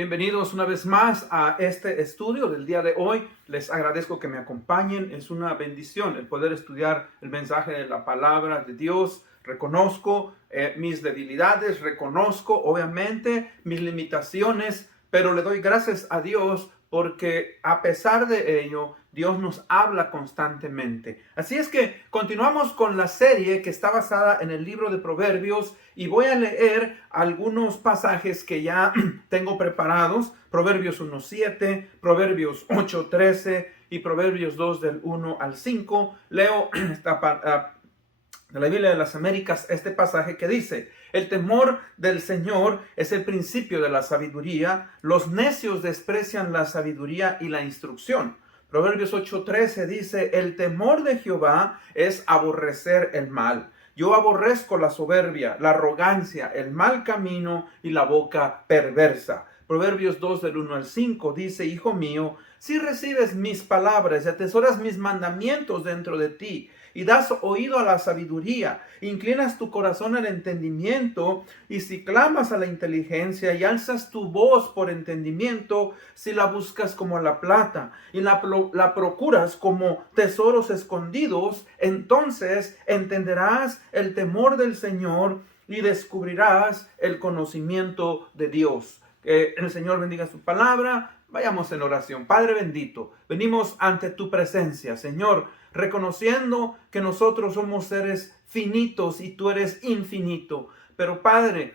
Bienvenidos una vez más a este estudio del día de hoy. Les agradezco que me acompañen. Es una bendición el poder estudiar el mensaje de la palabra de Dios. Reconozco mis debilidades, reconozco obviamente mis limitaciones, pero le doy gracias a Dios porque a pesar de ello, Dios nos habla constantemente. Así es que continuamos con la serie que está basada en el libro de Proverbios y voy a leer algunos pasajes que ya tengo preparados. Proverbios 1:7, Proverbios 8:13 y Proverbios 2 del 1 al 5. Leo de la Biblia de las Américas este pasaje que dice: el temor del Señor es el principio de la sabiduría, los necios desprecian la sabiduría y la instrucción. Proverbios 8:13 dice: el temor de Jehová es aborrecer el mal. Yo aborrezco la soberbia, la arrogancia, el mal camino y la boca perversa. Proverbios 2 del 1 al 5 dice: hijo mío, si recibes mis palabras y atesoras mis mandamientos dentro de ti, y das oído a la sabiduría, inclinas tu corazón al entendimiento, y si clamas a la inteligencia y alzas tu voz por entendimiento, si la buscas como la plata y la procuras como tesoros escondidos, entonces entenderás el temor del Señor y descubrirás el conocimiento de Dios. Que el Señor bendiga su palabra. Vayamos en oración. Padre bendito, venimos ante tu presencia, Señor, reconociendo que nosotros somos seres finitos y tú eres infinito. Pero Padre,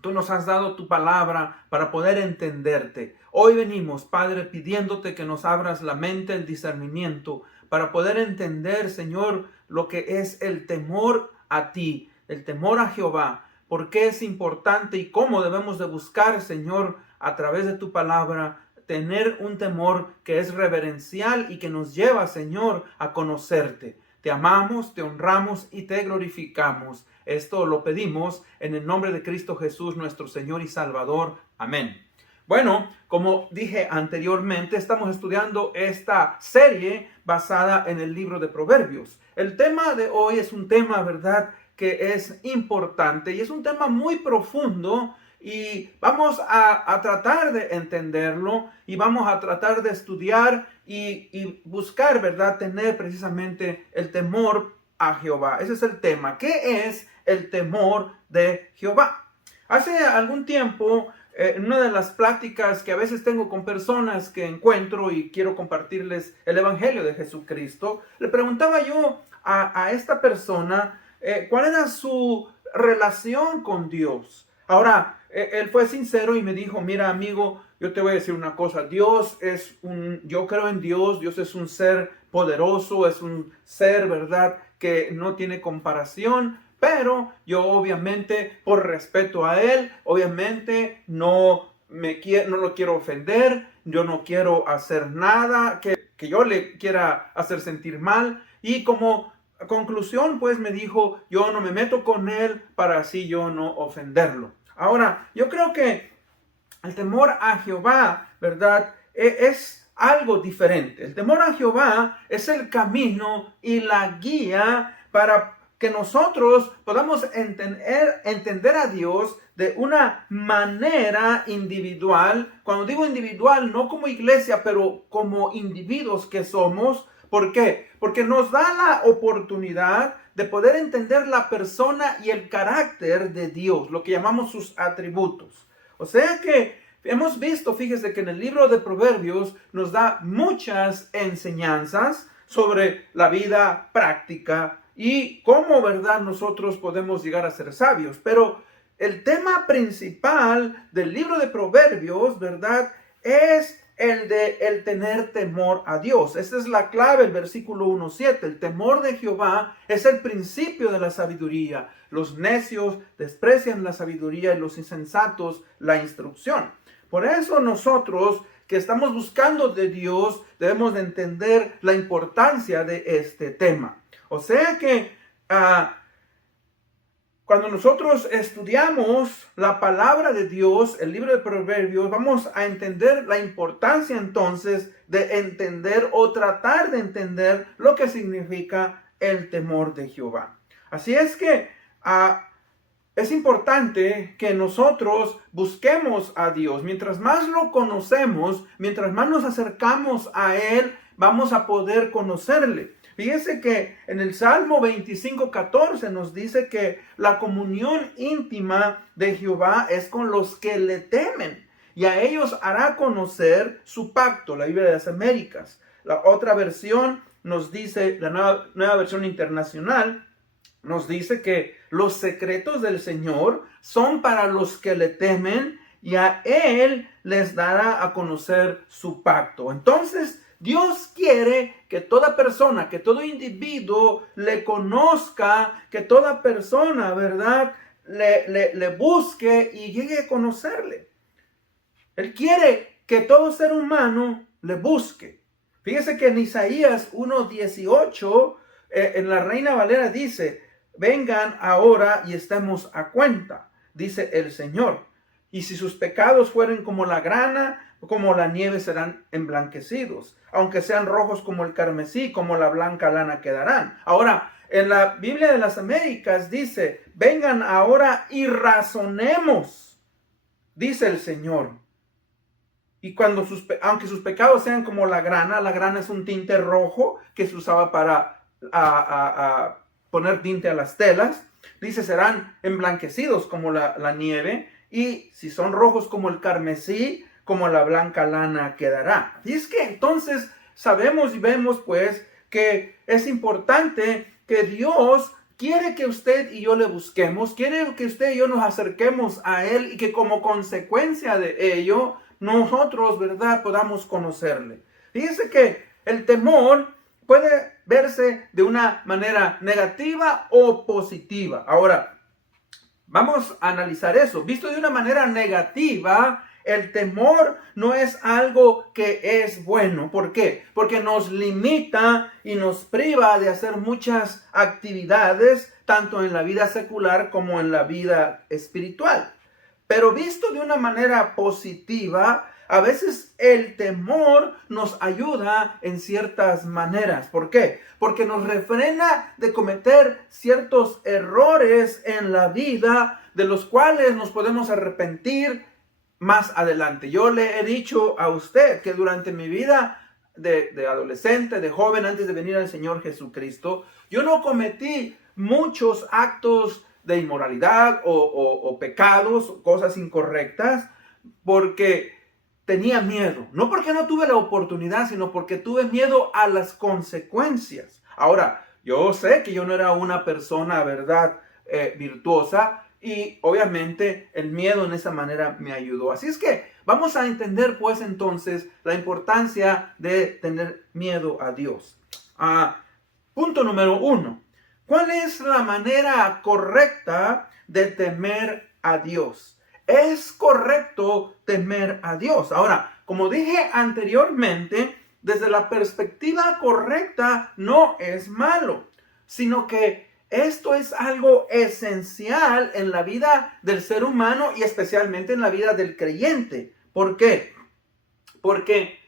tú nos has dado tu palabra para poder entenderte. Hoy venimos, Padre, pidiéndote que nos abras la mente, el discernimiento, para poder entender, Señor, lo que es el temor a ti, el temor a Jehová. Por qué es importante y cómo debemos de buscar, Señor, a través de tu palabra, tener un temor que es reverencial y que nos lleva, Señor, a conocerte. Te amamos, te honramos y te glorificamos. Esto lo pedimos en el nombre de Cristo Jesús, nuestro Señor y Salvador. Amén. Bueno, como dije anteriormente, estamos estudiando esta serie basada en el libro de Proverbios. El tema de hoy es un tema, ¿verdad?, que es importante y es un tema muy profundo. Y vamos a tratar de entenderlo y vamos a tratar de estudiar y buscar, ¿verdad?, tener precisamente el temor a Jehová. Ese es el tema. ¿Qué es el temor de Jehová? Hace algún tiempo, en una de las pláticas que a veces tengo con personas que encuentro y quiero compartirles el Evangelio de Jesucristo, le preguntaba yo a esta persona cuál era su relación con Dios. Ahora, él fue sincero y me dijo: mira, amigo, yo te voy a decir una cosa. Yo creo en Dios. Dios es un ser poderoso, es un ser, ¿verdad?, que no tiene comparación. Pero yo obviamente, por respeto a Él, obviamente no lo quiero ofender. Yo no quiero hacer nada que yo le quiera hacer sentir mal. Y como conclusión, pues me dijo: yo no me meto con Él para así yo no ofenderlo. Ahora, yo creo que el temor a Jehová, ¿verdad?, es algo diferente. El temor a Jehová es el camino y la guía para que nosotros podamos entender a Dios de una manera individual. Cuando digo individual, no como iglesia, pero como individuos que somos. ¿Por qué? Porque nos da la oportunidad de poder entender la persona y el carácter de Dios, lo que llamamos sus atributos. O sea que hemos visto, fíjese, que en el libro de Proverbios nos da muchas enseñanzas sobre la vida práctica y cómo, ¿verdad?, nosotros podemos llegar a ser sabios. Pero el tema principal del libro de Proverbios, ¿verdad?, es el tener temor a Dios. Esa es la clave, el versículo 1:7. El temor de Jehová es el principio de la sabiduría. Los necios desprecian la sabiduría y los insensatos la instrucción. Por eso nosotros que estamos buscando de Dios debemos de entender la importancia de este tema. O sea que cuando nosotros estudiamos la palabra de Dios, el libro de Proverbios, vamos a entender la importancia entonces de entender o tratar de entender lo que significa el temor de Jehová. Así es que es importante que nosotros busquemos a Dios. Mientras más lo conocemos, mientras más nos acercamos a Él, vamos a poder conocerle. Fíjese que en el Salmo 25:14 nos dice que la comunión íntima de Jehová es con los que le temen, y a ellos hará conocer su pacto. La Biblia de las Américas. La otra versión nos dice, la nueva versión internacional, nos dice que los secretos del Señor son para los que le temen, y a Él les dará a conocer su pacto. Entonces, Dios quiere que toda persona, que todo individuo le conozca, que toda persona, ¿verdad?, le busque y llegue a conocerle. Él quiere que todo ser humano le busque. Fíjese que en Isaías 1:18, en la Reina Valera dice: vengan ahora y estemos a cuenta, dice el Señor. Y si sus pecados fueren como la grana, como la nieve serán emblanquecidos. Aunque sean rojos como el carmesí, como la blanca lana quedarán. Ahora, en la Biblia de las Américas dice: vengan ahora y razonemos, dice el Señor. Y aunque sus pecados sean como la grana es un tinte rojo que se usaba para poner tinte a las telas. Dice: serán emblanquecidos como la nieve, y si son rojos como el carmesí, como la blanca lana quedará. Y es que entonces sabemos y vemos pues que es importante que Dios quiere que usted y yo le busquemos, quiere que usted y yo nos acerquemos a Él, y que como consecuencia de ello nosotros, ¿verdad?, podamos conocerle. Fíjese que el temor puede verse de una manera negativa o positiva. Ahora, vamos a analizar eso. Visto de una manera negativa, el temor no es algo que es bueno. ¿Por qué? Porque nos limita y nos priva de hacer muchas actividades, tanto en la vida secular como en la vida espiritual. Pero visto de una manera positiva, a veces el temor nos ayuda en ciertas maneras. ¿Por qué? Porque nos refrena de cometer ciertos errores en la vida, de los cuales nos podemos arrepentir más adelante. Yo le he dicho a usted que durante mi vida de adolescente, de joven, antes de venir al Señor Jesucristo, yo no cometí muchos actos de inmoralidad o pecados, cosas incorrectas, porque tenía miedo. No porque no tuve la oportunidad, sino porque tuve miedo a las consecuencias. Ahora, yo sé que yo no era una persona, ¿verdad?, virtuosa, y obviamente el miedo en esa manera me ayudó. Así es que vamos a entender pues entonces la importancia de tener miedo a Dios. Punto número 1. ¿Cuál es la manera correcta de temer a Dios? Es correcto temer a Dios. Ahora, como dije anteriormente, desde la perspectiva correcta no es malo, sino que esto es algo esencial en la vida del ser humano y especialmente en la vida del creyente. ¿Por qué? Porque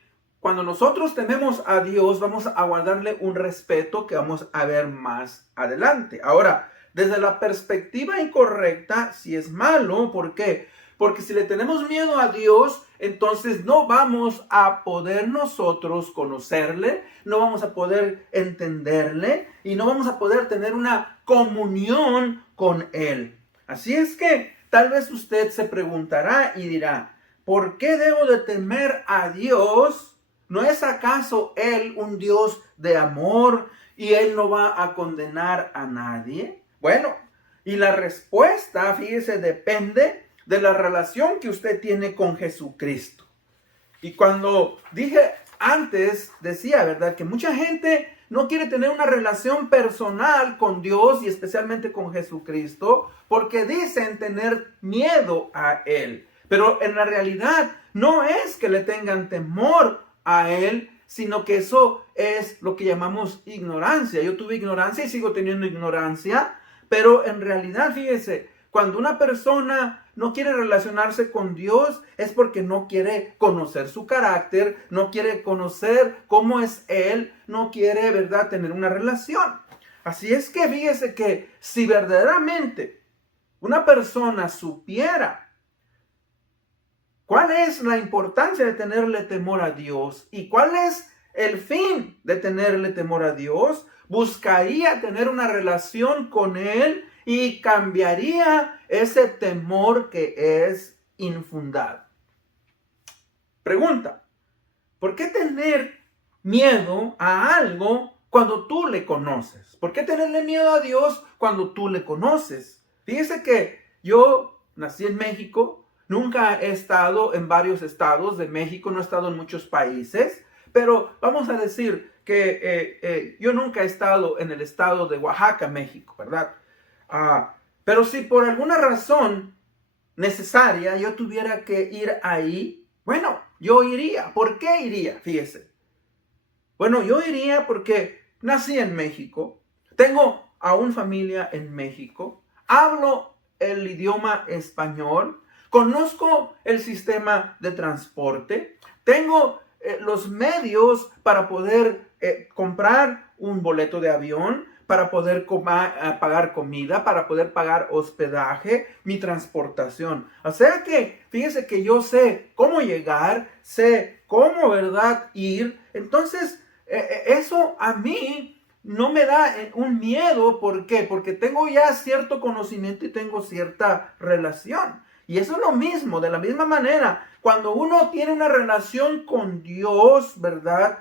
cuando nosotros tememos a Dios, vamos a guardarle un respeto que vamos a ver más adelante. Ahora, desde la perspectiva incorrecta, si es malo, ¿por qué? Porque si le tenemos miedo a Dios, entonces no vamos a poder nosotros conocerle, no vamos a poder entenderle y no vamos a poder tener una comunión con Él. Así es que tal vez usted se preguntará y dirá: ¿por qué debo de temer a Dios? ¿No es acaso Él un Dios de amor y Él no va a condenar a nadie? Bueno, y la respuesta, fíjese, depende de la relación que usted tiene con Jesucristo. Y cuando dije antes, decía, ¿verdad?, que mucha gente no quiere tener una relación personal con Dios y especialmente con Jesucristo porque dicen tener miedo a Él. Pero en la realidad no es que le tengan temor a Él, sino que eso es lo que llamamos ignorancia. Yo tuve ignorancia y sigo teniendo ignorancia, pero en realidad, fíjese, cuando una persona no quiere relacionarse con Dios es porque no quiere conocer su carácter, no quiere conocer cómo es Él, no quiere, ¿verdad?, tener una relación. Así es que fíjese que si verdaderamente una persona supiera cuál es la importancia de tenerle temor a Dios y cuál es el fin de tenerle temor a Dios, buscaría tener una relación con Él y cambiaría ese temor que es infundado. Pregunta: ¿por qué tener miedo a algo cuando tú le conoces? ¿Por qué tenerle miedo a Dios cuando tú le conoces? Fíjese que yo nací en México, nunca he estado en varios estados de México, no he estado en muchos países, pero vamos a decir que yo nunca he estado en el estado de Oaxaca, México, ¿verdad? Pero si por alguna razón necesaria yo tuviera que ir ahí, bueno, yo iría. ¿Por qué iría? Fíjese. Bueno, yo iría porque nací en México, tengo aún familia en México, hablo el idioma español, conozco el sistema de transporte, tengo los medios para poder comprar un boleto de avión, para poder pagar comida, para poder pagar hospedaje, mi transportación. O sea que, fíjese que yo sé cómo llegar, sé cómo, ¿verdad?, ir. Entonces, eso a mí no me da un miedo. ¿Por qué? Porque tengo ya cierto conocimiento y tengo cierta relación. Y eso es lo mismo, de la misma manera, cuando uno tiene una relación con Dios, ¿verdad?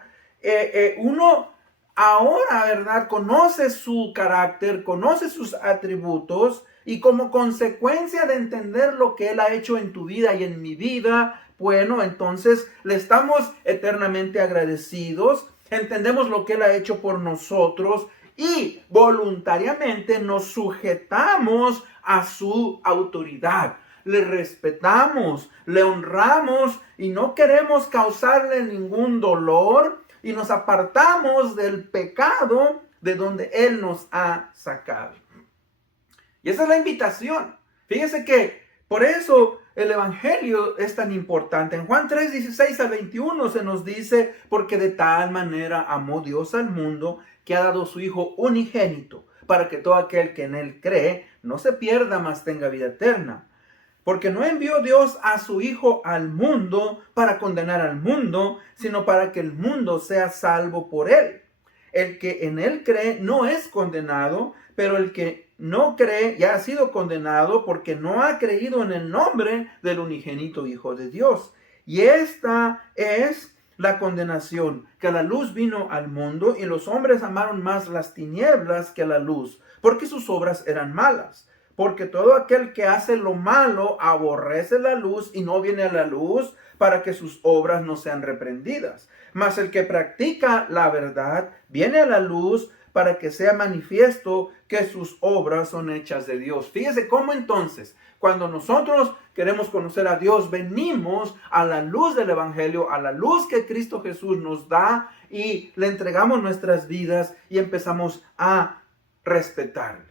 Uno ahora, ¿verdad?, conoce su carácter, conoce sus atributos, y como consecuencia de entender lo que Él ha hecho en tu vida y en mi vida, bueno, entonces le estamos eternamente agradecidos, entendemos lo que Él ha hecho por nosotros y voluntariamente nos sujetamos a su autoridad. Le respetamos, le honramos y no queremos causarle ningún dolor, y nos apartamos del pecado de donde Él nos ha sacado. Y esa es la invitación. Fíjese que por eso el Evangelio es tan importante. En Juan 3, 16 al 21 se nos dice: porque de tal manera amó Dios al mundo, que ha dado su Hijo unigénito, para que todo aquel que en Él cree no se pierda, mas tenga vida eterna. Porque no envió Dios a su Hijo al mundo para condenar al mundo, sino para que el mundo sea salvo por Él. El que en Él cree no es condenado, pero el que no cree ya ha sido condenado, porque no ha creído en el nombre del unigénito Hijo de Dios. Y esta es la condenación, que la luz vino al mundo, y los hombres amaron más las tinieblas que la luz, porque sus obras eran malas. Porque todo aquel que hace lo malo aborrece la luz y no viene a la luz, para que sus obras no sean reprendidas. Mas el que practica la verdad viene a la luz, para que sea manifiesto que sus obras son hechas de Dios. Fíjese cómo entonces, cuando nosotros queremos conocer a Dios, venimos a la luz del Evangelio, a la luz que Cristo Jesús nos da, y le entregamos nuestras vidas y empezamos a respetarle.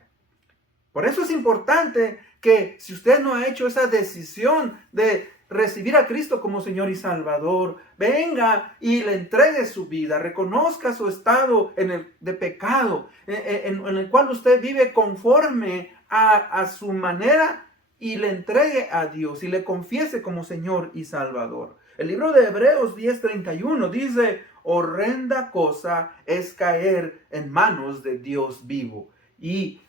Por eso es importante que, si usted no ha hecho esa decisión de recibir a Cristo como Señor y Salvador, venga y le entregue su vida, reconozca su estado de pecado, en el cual usted vive conforme a su manera, y le entregue a Dios y le confiese como Señor y Salvador. El libro de Hebreos 10:31 dice: horrenda cosa es caer en manos de Dios vivo. Y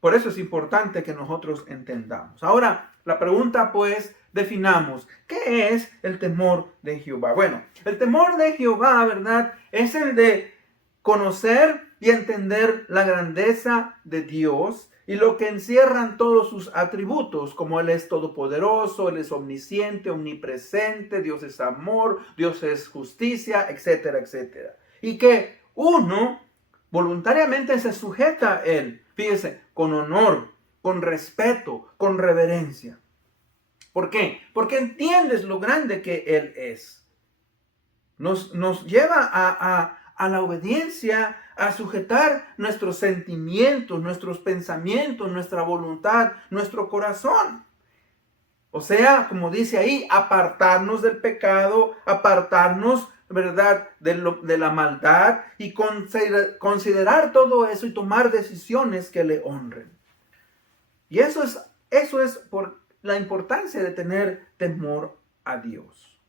por eso es importante que nosotros entendamos. Ahora, la pregunta, pues, definamos: ¿qué es el temor de Jehová? Bueno, el temor de Jehová, ¿verdad?, es el de conocer y entender la grandeza de Dios y lo que encierran todos sus atributos, como Él es todopoderoso, Él es omnisciente, omnipresente, Dios es amor, Dios es justicia, etcétera, etcétera. Y que uno voluntariamente se sujeta a Él, fíjese, con honor, con respeto, con reverencia. ¿Por qué? Porque entiendes lo grande que Él es. Nos lleva a la obediencia, a sujetar nuestros sentimientos, nuestros pensamientos, nuestra voluntad, nuestro corazón. O sea, como dice ahí, apartarnos del pecado, apartarnos, ¿verdad?, de la maldad, y considerar todo eso y tomar decisiones que le honren. Y eso es eso es por la importancia de tener temor a Dios.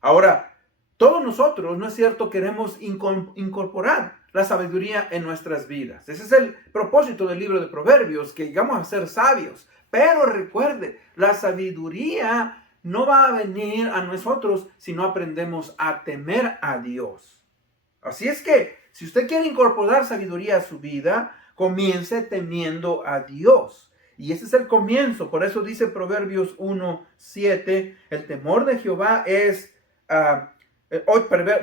Ahora, todos nosotros, ¿no es cierto?, queremos incorporar la sabiduría en nuestras vidas. Ese es el propósito del libro de Proverbios, que llegamos a ser sabios. Pero recuerde, la sabiduría no va a venir a nosotros si no aprendemos a temer a Dios. Así es que, si usted quiere incorporar sabiduría a su vida, comience temiendo a Dios. Y ese es el comienzo. Por eso dice Proverbios 1:7, el temor de Jehová es...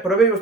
Proverbios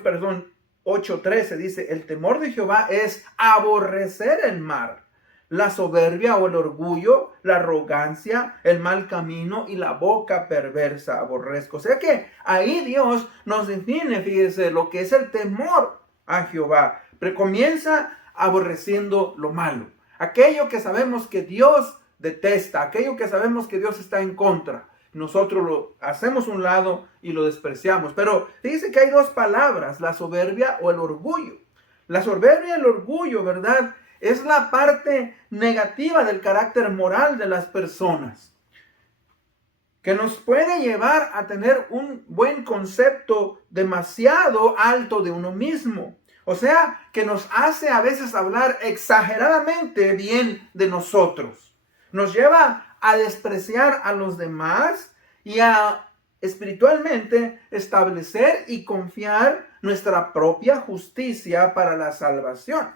8:13 dice, el temor de Jehová es aborrecer el mal, la soberbia o el orgullo, la arrogancia, el mal camino y la boca perversa aborrezco. O sea que ahí Dios nos define, fíjese, lo que es el temor a Jehová. Pero comienza aborreciendo lo malo, aquello que sabemos que Dios detesta, aquello que sabemos que Dios está en contra. Nosotros lo hacemos a un lado y lo despreciamos. Pero dice que hay dos palabras, la soberbia o el orgullo. La soberbia y el orgullo, ¿verdad?, es la parte negativa del carácter moral de las personas, que nos puede llevar a tener un buen concepto demasiado alto de uno mismo. O sea, que nos hace a veces hablar exageradamente bien de nosotros. Nos lleva a despreciar a los demás y a espiritualmente establecer y confiar nuestra propia justicia para la salvación,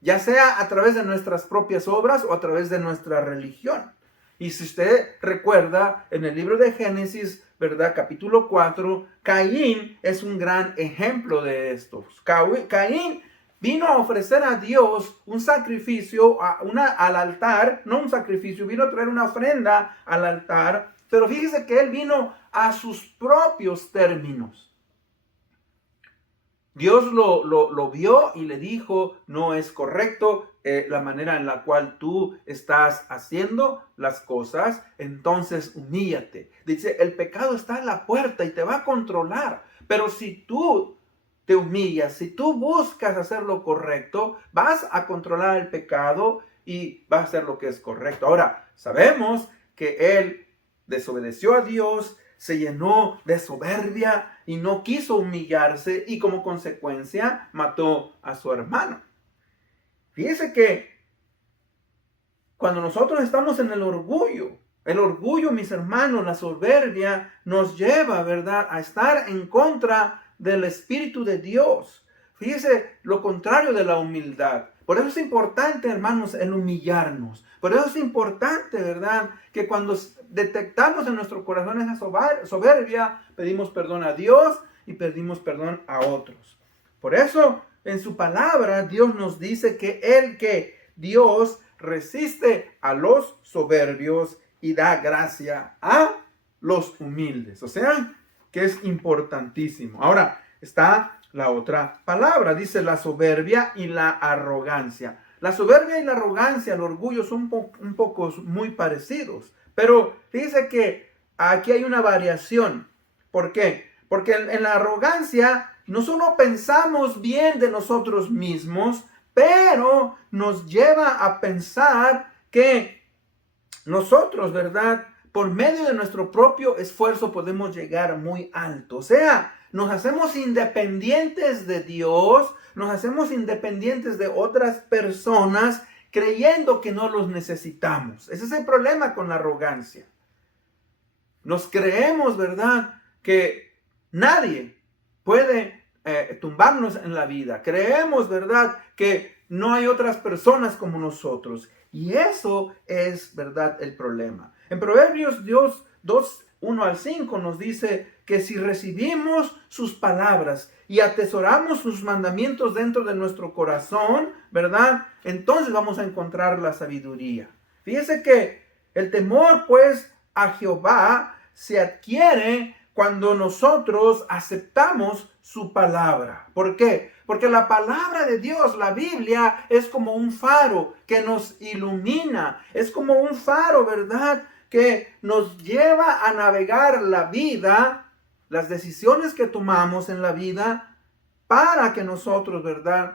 ya sea a través de nuestras propias obras o a través de nuestra religión. Y si usted recuerda, en el libro de Génesis, ¿verdad?, capítulo 4, Caín es un gran ejemplo de esto. Caín vino a ofrecer a Dios un sacrificio al altar, no un sacrificio, vino a traer una ofrenda al altar, pero fíjese que él vino a sus propios términos. Dios lo vio y le dijo, no es correcto la manera en la cual tú estás haciendo las cosas, entonces humíllate. Dice, el pecado está en la puerta y te va a controlar, pero si tú te humillas, si tú buscas hacer lo correcto, vas a controlar el pecado y vas a hacer lo que es correcto. Ahora, sabemos que él desobedeció a Dios, se llenó de soberbia y no quiso humillarse y como consecuencia mató a su hermano. Fíjese que cuando nosotros estamos en el orgullo, mis hermanos, la soberbia nos lleva, ¿verdad?, a estar en contra del Espíritu de Dios. Fíjese lo contrario de la humildad. Por eso es importante, hermanos, el humillarnos. Por eso es importante, ¿verdad?, que cuando detectamos en nuestro corazón esa soberbia, pedimos perdón a Dios y pedimos perdón a otros. Por eso, en su palabra, Dios nos dice que Dios resiste a los soberbios y da gracia a los humildes. O sea, que es importantísimo. Ahora, está la otra palabra, dice la soberbia y la arrogancia. La soberbia y la arrogancia, el orgullo son un poco muy parecidos, pero fíjese que aquí hay una variación. ¿Por qué? Porque en la arrogancia no solo pensamos bien de nosotros mismos, pero nos lleva a pensar que nosotros, ¿verdad?, por medio de nuestro propio esfuerzo podemos llegar muy alto. O sea, nos hacemos independientes de Dios, nos hacemos independientes de otras personas, creyendo que no los necesitamos. Ese es el problema con la arrogancia. Nos creemos, ¿verdad?, que nadie puede tumbarnos en la vida. Creemos, ¿verdad?, que no hay otras personas como nosotros. Y eso es, ¿verdad?, el problema. En Proverbios 2:1-5 nos dice que si recibimos sus palabras y atesoramos sus mandamientos dentro de nuestro corazón, ¿verdad?, entonces vamos a encontrar la sabiduría. Fíjese que el temor, pues, a Jehová se adquiere cuando nosotros aceptamos su palabra. ¿Por qué? Porque la palabra de Dios, la Biblia, es como un faro que nos ilumina. Es como un faro, ¿verdad?, que nos lleva a navegar la vida, las decisiones que tomamos en la vida, para que nosotros, ¿verdad?,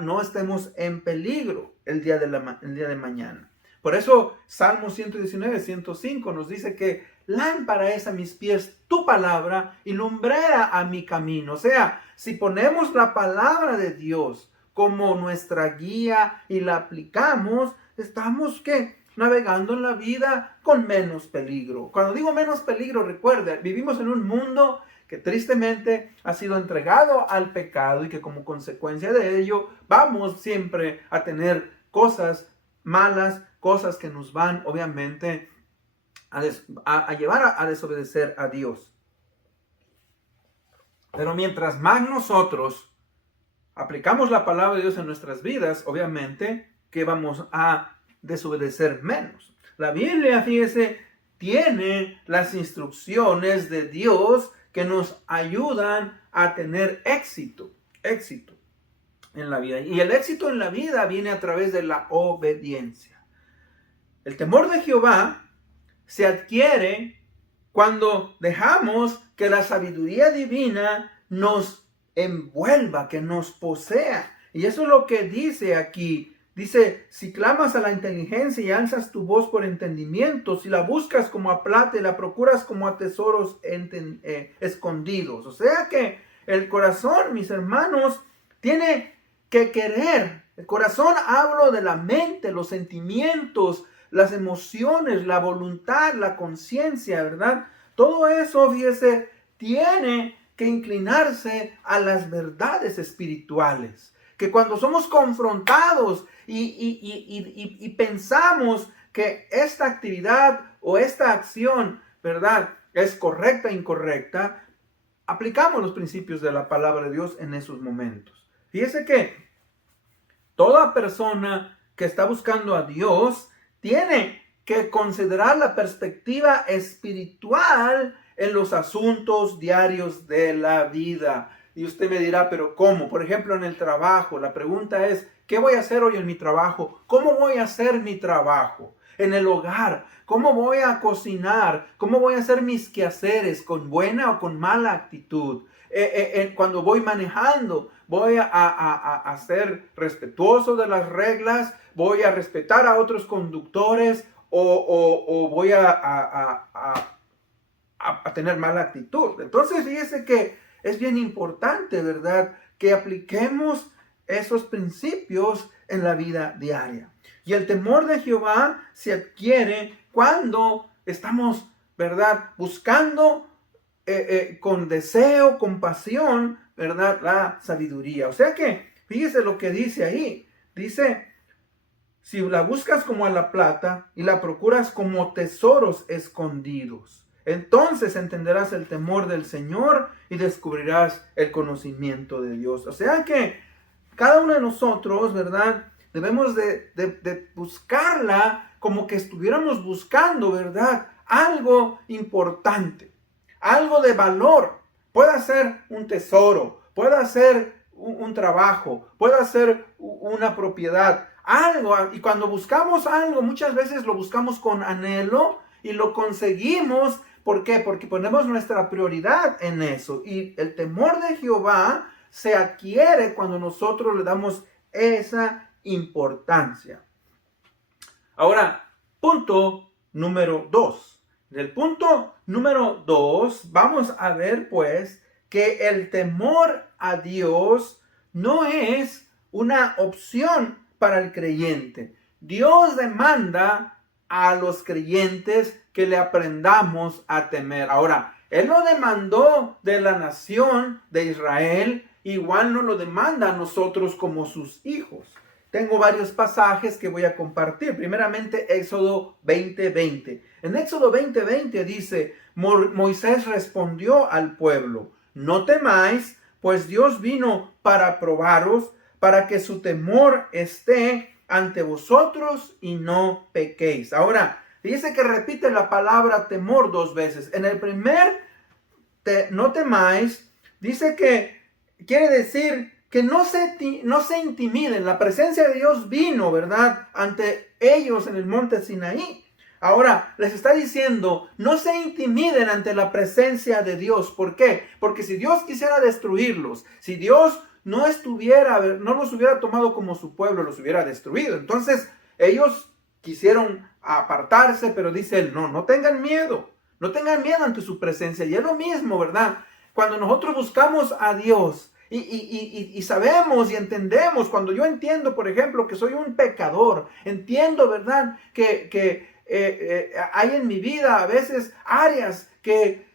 no estemos en peligro el día de mañana. Por eso Salmo 119, 105 nos dice que lámpara es a mis pies tu palabra y lumbrera a mi camino. O sea, si ponemos la palabra de Dios como nuestra guía y la aplicamos, estamos navegando en la vida con menos peligro. Cuando digo menos peligro, recuerda, vivimos en un mundo que tristemente ha sido entregado al pecado y que como consecuencia de ello vamos siempre a tener cosas malas, cosas que nos van obviamente a llevar a desobedecer a Dios. Pero mientras más nosotros aplicamos la palabra de Dios en nuestras vidas, obviamente que vamos a desobedecer menos. La Biblia, fíjese, tiene las instrucciones de Dios que nos ayudan a tener éxito en la vida. Y el éxito en la vida viene a través de la obediencia. El temor de Jehová se adquiere cuando dejamos que la sabiduría divina nos envuelva, que nos posea. Y eso es lo que dice aquí. Dice, si clamas a la inteligencia y alzas tu voz por entendimiento, si la buscas como a plata y la procuras como a tesoros escondidos. O sea que el corazón, mis hermanos, tiene que querer. El corazón, hablo de la mente, los sentimientos, las emociones, la voluntad, la conciencia, ¿verdad? Todo eso, fíjese, tiene que inclinarse a las verdades espirituales. Que cuando somos confrontados y pensamos que esta actividad o esta acción, ¿verdad?, es correcta e incorrecta, aplicamos los principios de la palabra de Dios en esos momentos. Fíjese que toda persona que está buscando a Dios tiene que considerar la perspectiva espiritual en los asuntos diarios de la vida. Y usted me dirá, ¿pero cómo? Por ejemplo, en el trabajo, la pregunta es, ¿qué voy a hacer hoy en mi trabajo? ¿Cómo voy a hacer mi trabajo? En el hogar, ¿cómo voy a cocinar? ¿Cómo voy a hacer mis quehaceres? ¿Con buena o con mala actitud? Cuando voy manejando, voy a ser respetuoso de las reglas, voy a respetar a otros conductores o voy a tener mala actitud. Entonces, fíjese que es bien importante, ¿verdad?, que apliquemos esos principios en la vida diaria. Y el temor de Jehová se adquiere cuando estamos, ¿verdad?, buscando con deseo, con pasión, ¿verdad?, la sabiduría. O sea que, fíjese lo que dice ahí. Dice, si la buscas como a la plata y la procuras como tesoros escondidos, entonces entenderás el temor del Señor y descubrirás el conocimiento de Dios. O sea que cada uno de nosotros, ¿verdad?, debemos de buscarla como que estuviéramos buscando, ¿verdad?, algo importante, algo de valor. Puede ser un tesoro, puede ser un trabajo, puede ser una propiedad, algo. Y cuando buscamos algo, muchas veces lo buscamos con anhelo y lo conseguimos. ¿Por qué? Porque ponemos nuestra prioridad en eso. Y el temor de Jehová se adquiere cuando nosotros le damos esa importancia. Ahora, punto número 2. Del punto número 2, vamos a ver pues que el temor a Dios no es una opción para el creyente. Dios demanda a los creyentes que le aprendamos a temer. Ahora, Él lo demandó de la nación de Israel, igual nos lo demanda a nosotros como sus hijos. Tengo varios pasajes que voy a compartir. Primeramente, Éxodo 20:20. En Éxodo 20:20 dice, Moisés respondió al pueblo, no temáis, pues Dios vino para probaros, para que su temor esté ante vosotros y no pequéis. Ahora, dice que repite la palabra temor 2 veces. En el primer, no temáis, dice que quiere decir que no se intimiden. La presencia de Dios vino, ¿verdad?, ante ellos en el monte Sinaí. Ahora, les está diciendo, no se intimiden ante la presencia de Dios. ¿Por qué? Porque si Dios quisiera destruirlos, si Dios no los hubiera tomado como su pueblo, los hubiera destruido. Entonces, ellos quisieron apartarse, pero dice él, no, no tengan miedo ante su presencia. Y es lo mismo, ¿verdad? Cuando nosotros buscamos a Dios y sabemos y entendemos, cuando yo entiendo, por ejemplo, que soy un pecador, entiendo, ¿verdad? Que hay en mi vida a veces áreas que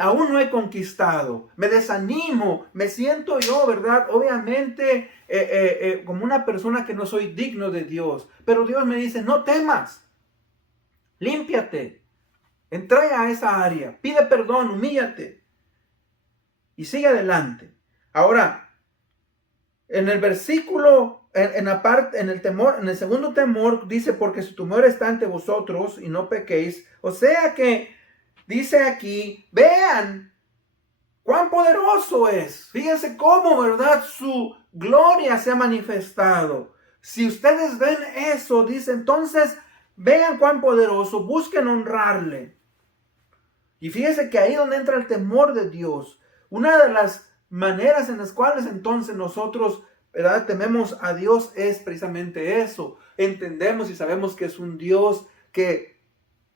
aún no he conquistado. Me desanimo, me siento yo, ¿verdad? Obviamente como una persona que no soy digno de Dios. Pero Dios me dice, no temas, límpiate, entra a esa área, pide perdón, humíllate y sigue adelante. Ahora, en el versículo, en el temor, en el segundo temor, dice, porque su temor está ante vosotros y no pequéis. O sea que dice aquí, vean cuán poderoso es. Fíjense cómo, ¿verdad? Su gloria se ha manifestado. Si ustedes ven eso, dice, entonces vean cuán poderoso, busquen honrarle. Y fíjense que ahí donde entra el temor de Dios, una de las maneras en las cuales entonces nosotros, ¿verdad?, tememos a Dios es precisamente eso. Entendemos y sabemos que es un Dios que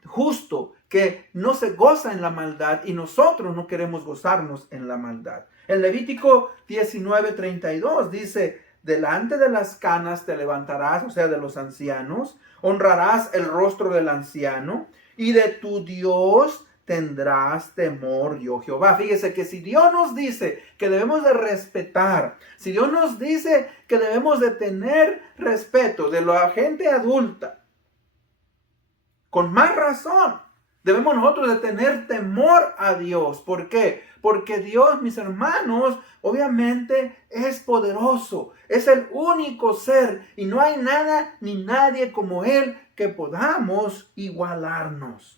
justo, que no se goza en la maldad y nosotros no queremos gozarnos en la maldad. En Levítico 19:32 dice, delante de las canas te levantarás, o sea, de los ancianos, honrarás el rostro del anciano y de tu Dios tendrás temor, yo Jehová. Fíjese que si Dios nos dice que debemos de respetar, si Dios nos dice que debemos de tener respeto de la gente adulta, con más razón debemos nosotros de tener temor a Dios. ¿Por qué? Porque Dios, mis hermanos, obviamente es poderoso. Es el único ser y no hay nada ni nadie como Él que podamos igualarnos.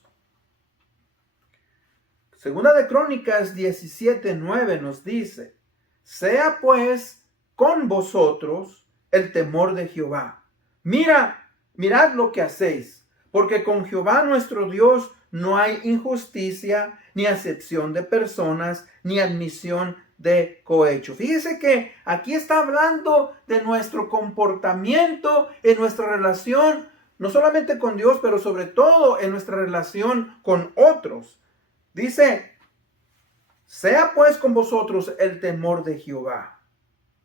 Segunda de Crónicas 17:9 nos dice, sea pues con vosotros el temor de Jehová. Mirad lo que hacéis, porque con Jehová nuestro Dios no hay injusticia, ni acepción de personas, ni admisión de cohecho. Fíjese que aquí está hablando de nuestro comportamiento en nuestra relación, no solamente con Dios, pero sobre todo en nuestra relación con otros. Dice, sea pues con vosotros el temor de Jehová.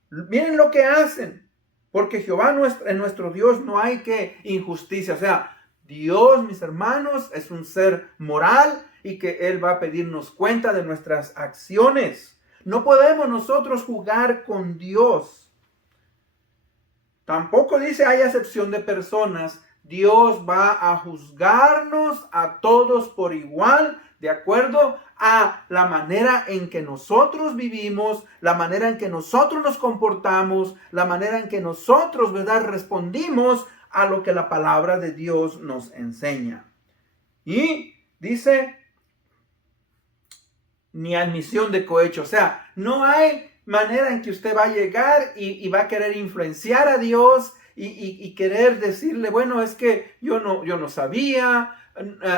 Miren lo que hacen, porque Jehová en nuestro Dios no hay que injusticia. O sea, Dios, mis hermanos, es un ser moral y que Él va a pedirnos cuenta de nuestras acciones. No podemos nosotros jugar con Dios. Tampoco dice hay acepción de personas. Dios va a juzgarnos a todos por igual, de acuerdo a la manera en que nosotros vivimos, la manera en que nosotros nos comportamos, la manera en que nosotros, ¿verdad?, respondimos a lo que la palabra de Dios nos enseña. Y dice, ni admisión de cohecho. O sea, no hay manera en que usted va a llegar y va a querer influenciar a Dios y querer decirle, bueno, es que yo no sabía,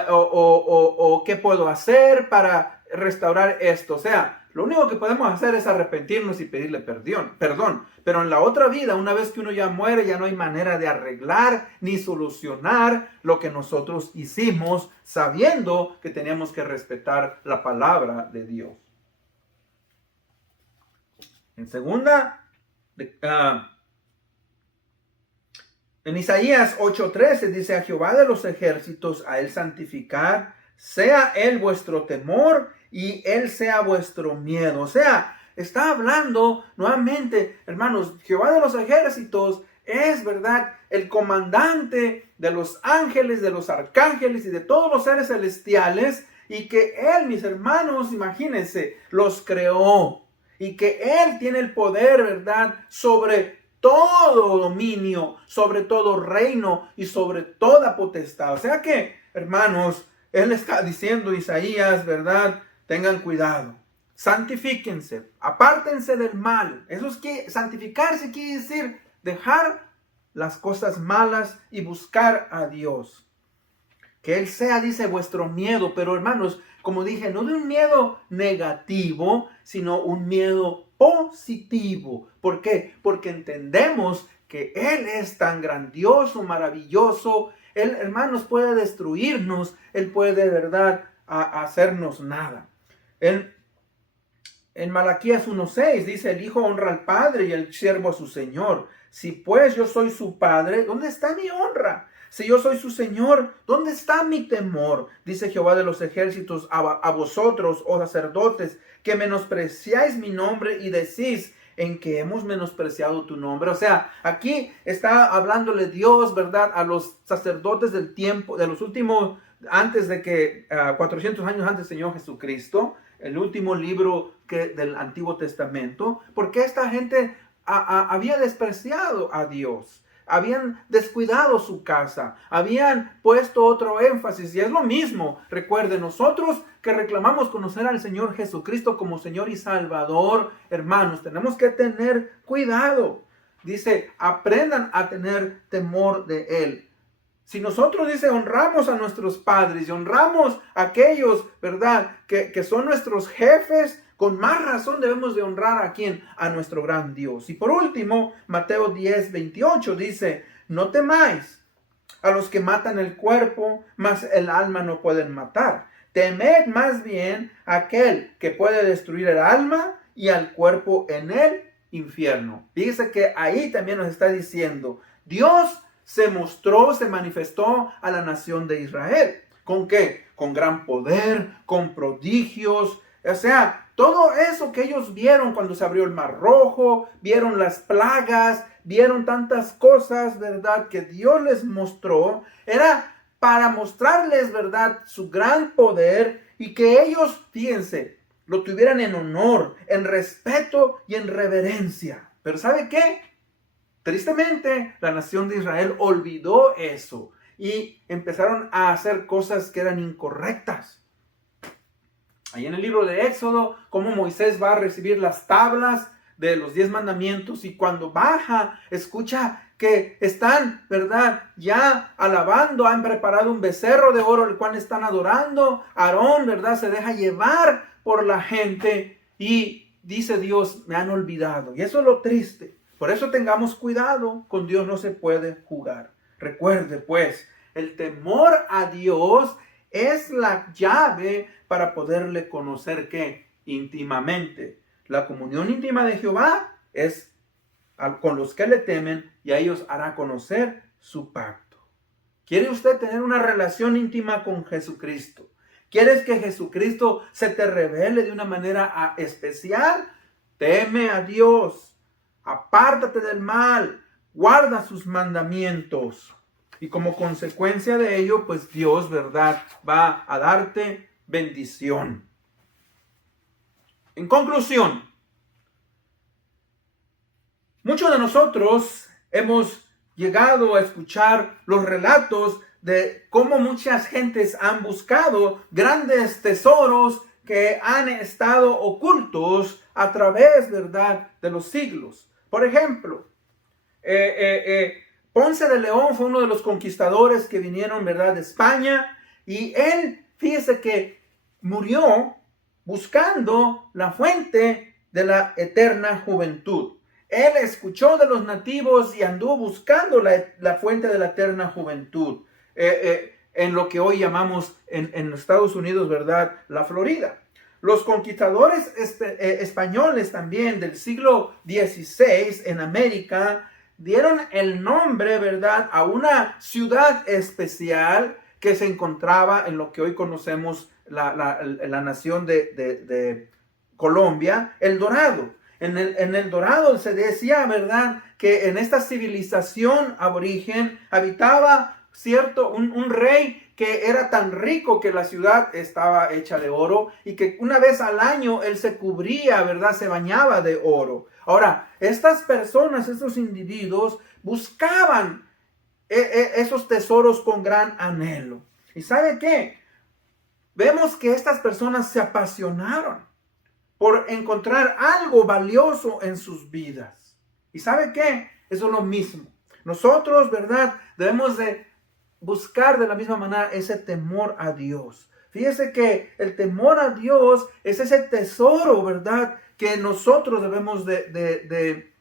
o qué puedo hacer para restaurar esto. O sea, lo único que podemos hacer es arrepentirnos y pedirle perdón. Pero en la otra vida, una vez que uno ya muere, ya no hay manera de arreglar ni solucionar lo que nosotros hicimos, sabiendo que teníamos que respetar la palabra de Dios. En en Isaías 8:13 dice, a Jehová de los ejércitos, a Él santificar, sea Él vuestro temor y Él sea vuestro miedo. O sea, está hablando nuevamente, hermanos, Jehová de los ejércitos es, ¿verdad?, el comandante de los ángeles, de los arcángeles y de todos los seres celestiales, y que Él, mis hermanos, imagínense, los creó, y que Él tiene el poder, ¿verdad?, sobre todo dominio, sobre todo reino y sobre toda potestad. O sea que, hermanos, Él está diciendo, Isaías, ¿verdad?, tengan cuidado, santifíquense, apártense del mal. Eso es que santificarse quiere decir dejar las cosas malas y buscar a Dios. Que Él sea, dice, vuestro miedo. Pero, hermanos, como dije, no de un miedo negativo, sino un miedo positivo. ¿Por qué? Porque entendemos que Él es tan grandioso, maravilloso. Él, hermanos, puede destruirnos. Él puede de verdad hacernos nada. En Malaquías 1:6 dice, el hijo honra al padre y el siervo a su señor. Si pues yo soy su padre, ¿dónde está mi honra? Si yo soy su señor, ¿dónde está mi temor? Dice Jehová de los ejércitos a vosotros, oh sacerdotes, que menospreciáis mi nombre y decís, en que hemos menospreciado tu nombre. O sea, aquí está hablándole Dios, ¿verdad? A los sacerdotes del tiempo, de los últimos, antes de que, 400 años antes del Señor Jesucristo, el último libro del Antiguo Testamento, porque esta gente había despreciado a Dios, habían descuidado su casa, habían puesto otro énfasis, y es lo mismo. Recuerden, nosotros que reclamamos conocer al Señor Jesucristo como Señor y Salvador, hermanos, tenemos que tener cuidado. Dice, aprendan a tener temor de Él. Si nosotros, dice, honramos a nuestros padres y honramos a aquellos, ¿verdad?, que son nuestros jefes, con más razón debemos de honrar a ¿quién? A nuestro gran Dios. Y por último, Mateo 10:28 dice, no temáis a los que matan el cuerpo, mas el alma no pueden matar. Temed más bien a aquel que puede destruir el alma y al cuerpo en el infierno. Fíjese que ahí también nos está diciendo, Dios se mostró, se manifestó a la nación de Israel. ¿Con qué? Con gran poder, con prodigios. O sea, todo eso que ellos vieron cuando se abrió el Mar Rojo, vieron las plagas, vieron tantas cosas, ¿verdad?, que Dios les mostró, era para mostrarles, ¿verdad?, su gran poder y que ellos, fíjense, lo tuvieran en honor, en respeto y en reverencia. Pero ¿sabe qué? Tristemente, la nación de Israel olvidó eso y empezaron a hacer cosas que eran incorrectas. Ahí en el libro de Éxodo, cómo Moisés va a recibir las tablas de los 10 mandamientos, y cuando baja, escucha que están, ¿verdad?, ya alabando, han preparado un becerro de oro, el cual están adorando. Aarón, ¿verdad?, se deja llevar por la gente y dice Dios, me han olvidado. Y eso es lo triste. Por eso tengamos cuidado, con Dios no se puede jugar. Recuerde pues, el temor a Dios es la llave para poderle conocer ¿qué? Íntimamente. La comunión íntima de Jehová es con los que le temen, y a ellos hará conocer su pacto. ¿Quiere usted tener una relación íntima con Jesucristo? ¿Quieres que Jesucristo se te revele de una manera especial? Teme a Dios. Apártate del mal, guarda sus mandamientos. Y como consecuencia de ello, pues Dios, ¿verdad?, va a darte bendición. En conclusión, muchos de nosotros hemos llegado a escuchar los relatos de cómo muchas gentes han buscado grandes tesoros que han estado ocultos a través, ¿verdad?, de los siglos. Por ejemplo, Ponce de León fue uno de los conquistadores que vinieron, ¿verdad?, de España, y él, fíjese que murió buscando la fuente de la eterna juventud. Él escuchó de los nativos y anduvo buscando la fuente de la eterna juventud, en lo que hoy llamamos en Estados Unidos, ¿verdad?, la Florida. Los conquistadores españoles también del siglo XVI en América dieron el nombre, ¿verdad?, a una ciudad especial que se encontraba en lo que hoy conocemos la nación de Colombia, El Dorado. En el Dorado se decía, ¿verdad?, que en esta civilización aborigen habitaba un rey que era tan rico que la ciudad estaba hecha de oro, y que una vez al año él se cubría, ¿verdad?, se bañaba de oro. Ahora, estas personas, estos individuos, buscaban esos tesoros con gran anhelo. ¿Y sabe qué? Vemos que estas personas se apasionaron por encontrar algo valioso en sus vidas. ¿Y sabe qué? Eso es lo mismo. Nosotros, ¿verdad?, debemos de buscar de la misma manera ese temor a Dios. Fíjese que el temor a Dios es ese tesoro, ¿verdad?, que nosotros debemos de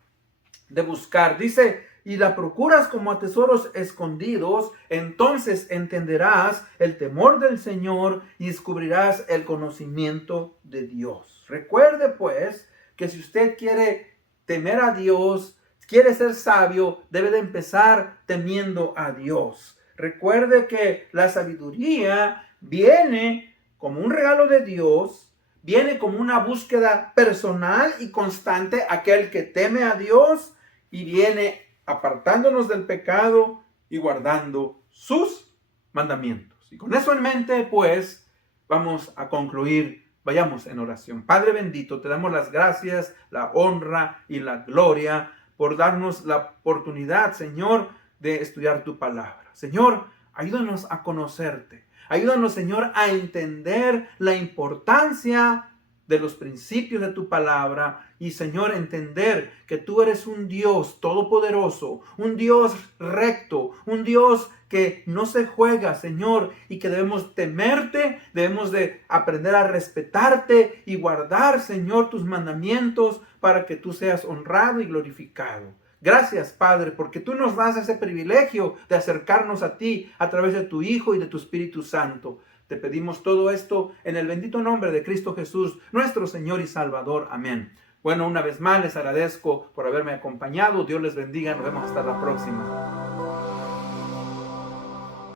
buscar. Dice y la procuras como a tesoros escondidos, entonces entenderás el temor del Señor y descubrirás el conocimiento de Dios. Recuerde pues que si usted quiere temer a Dios, quiere ser sabio, debe de empezar temiendo a Dios. Recuerde que la sabiduría viene como un regalo de Dios, viene como una búsqueda personal y constante, aquel que teme a Dios, y viene apartándonos del pecado y guardando sus mandamientos. Y con eso en mente, pues, vamos a concluir. Vayamos en oración. Padre bendito, te damos las gracias, la honra y la gloria por darnos la oportunidad, Señor, de estudiar tu palabra. Señor, ayúdanos a conocerte. Ayúdanos, Señor, a entender la importancia de los principios de tu palabra y, Señor, entender que tú eres un Dios todopoderoso, un Dios recto, un Dios que no se juega, Señor, y que debemos temerte, debemos de aprender a respetarte y guardar, Señor, tus mandamientos para que tú seas honrado y glorificado. Gracias, Padre, porque tú nos das ese privilegio de acercarnos a ti a través de tu Hijo y de tu Espíritu Santo. Te pedimos todo esto en el bendito nombre de Cristo Jesús, nuestro Señor y Salvador. Amén. Bueno, una vez más les agradezco por haberme acompañado. Dios les bendiga. Nos vemos hasta la próxima.